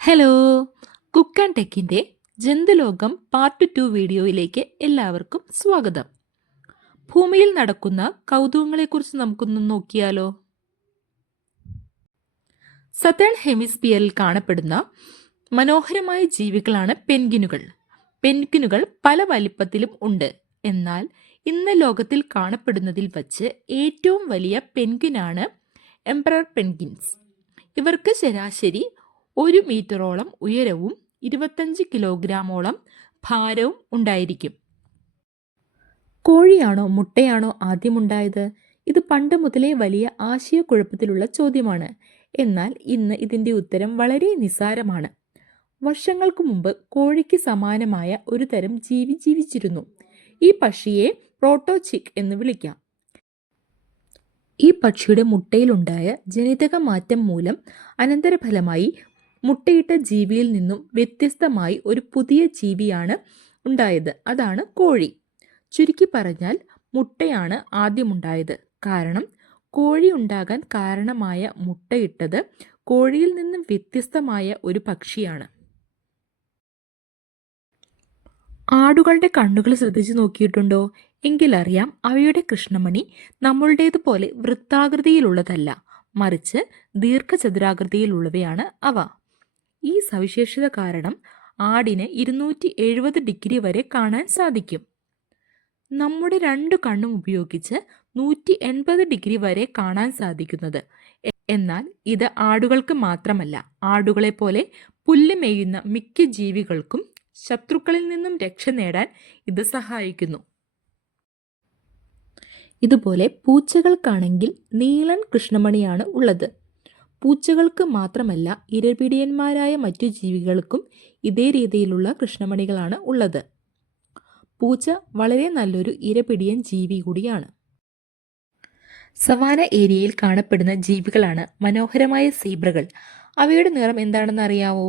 Hello, cook and ടെക്കിൻ്റെ ജന്തുലോകം part 2 വീഡിയോയിലേക്ക് എല്ലാവർക്കും സ്വാഗതം. ഭൂമിയിൽ നടക്കുന്ന കൗതുകങ്ങളെക്കുറിച്ച് നമുക്കൊന്ന് നോക്കിയാലോ. സതേൺ ഹെമിസ്ഫിയറിൽ കാണപ്പെടുന്ന മനോഹരമായ ജീവികളാണ് പെൻഗ്വിനുകൾ. പെൻഗ്വിനുകൾ പല വലിപ്പത്തിലും ഉണ്ട്. എന്നാൽ ഇന്ന് ലോകത്തിൽ കാണപ്പെടുന്നതിൽ വച്ച് ഏറ്റവും വലിയ പെൻഗ്വിനാണ് എംപറർ പെൻഗ്വിൻസ്. ഇവർക്ക് ശരാശരി 1 മീറ്ററോളം ഉയരവും 25 കിലോഗ്രാമോളം ഭാരവും ഉണ്ടായിരിക്കും. കോഴിയാണോ മുട്ടയാണോ ആദ്യമുണ്ടായത്? ഇത് പണ്ട് മുതലേ വലിയ ആശയക്കുഴപ്പത്തിലുള്ള ചോദ്യമാണ്. എന്നാൽ ഇന്ന് ഇതിൻ്റെ ഉത്തരം വളരെ നിസ്സാരമാണ്. വർഷങ്ങൾക്ക് മുമ്പ് കോഴിക്ക് സമാനമായ ഒരു തരം ജീവി ജീവിച്ചിരുന്നു. ഈ പക്ഷിയെ പ്രോട്ടോചിക് എന്ന് വിളിക്കാം. ഈ പക്ഷിയുടെ മുട്ടയിലുണ്ടായ ജനിതക മാറ്റം മൂലം അനന്തരഫലമായി മുട്ടയിട്ട ജീവിയിൽ നിന്നും വ്യത്യസ്തമായി ഒരു പുതിയ ജീവിയാണ് ഉണ്ടായത്. അതാണ് കോഴി. ചുരുക്കി പറഞ്ഞാൽ മുട്ടയാണ് ആദ്യമുണ്ടായത്. കാരണം കോഴി ഉണ്ടാകാൻ കാരണമായ മുട്ടയിട്ടത് കോഴിയിൽ നിന്നും വ്യത്യസ്തമായ ഒരു പക്ഷിയാണ്. ആടുകളുടെ കണ്ണുകൾ ശ്രദ്ധിച്ചു നോക്കിയിട്ടുണ്ടോ? എങ്കിലറിയാം അവയുടെ കൃഷ്ണമണി നമ്മളുടേതുപോലെ വൃത്താകൃതിയിലുള്ളതല്ല, മറിച്ച് ദീർഘചതുരാകൃതിയിലുള്ളവയാണ് അവ. ഈ സവിശേഷത കാരണം ആടിന് 270 ഡിഗ്രി വരെ കാണാൻ സാധിക്കും. നമ്മുടെ 2 കണ്ണും ഉപയോഗിച്ച് 180 ഡിഗ്രി വരെ കാണാൻ സാധിക്കുന്നത്. എന്നാൽ ഇത് ആടുകൾക്ക് മാത്രമല്ല, ആടുകളെ പോലെ പുല്ല് മേയുന്ന മിക്ക ജീവികൾക്കും ശത്രുക്കളിൽ നിന്നും രക്ഷ നേടാൻ ഇത് സഹായിക്കുന്നു. ഇതുപോലെ പൂച്ചകൾക്കാണെങ്കിൽ നീളൻ കൃഷ്ണമണിയാണ് ഉള്ളത്. പൂച്ചകൾക്ക് മാത്രമല്ല, ഇരപിടിയന്മാരായ മറ്റു ജീവികൾക്കും ഇതേ രീതിയിലുള്ള കൃഷ്ണമണികളാണ് ഉള്ളത്. പൂച്ച വളരെ നല്ലൊരു ഇരപിടിയൻ ജീവി കൂടിയാണ്. സവാന ഏരിയയിൽ കാണപ്പെടുന്ന ജീവികളാണ് മനോഹരമായ സീബ്രകൾ. അവയുടെ നിറം എന്താണെന്ന് അറിയാവോ?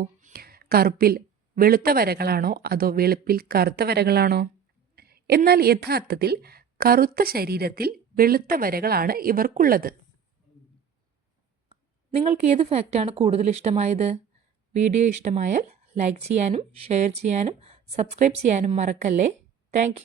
കറുപ്പിൽ വെളുത്ത വരകളാണോ അതോ വെളുപ്പിൽ കറുത്ത വരകളാണോ? എന്നാൽ യഥാർത്ഥത്തിൽ കറുത്ത ശരീരത്തിൽ വെളുത്ത വരകളാണ് ഇവർക്കുള്ളത്. നിങ്ങൾക്ക് ഏത് ഫാക്റ്റാണ് കൂടുതൽ ഇഷ്ടമായത്? വീഡിയോ ഇഷ്ടമായാൽ ലൈക്ക് ചെയ്യാനും ഷെയർ ചെയ്യാനും സബ്സ്ക്രൈബ് ചെയ്യാനും മറക്കല്ലേ. താങ്ക്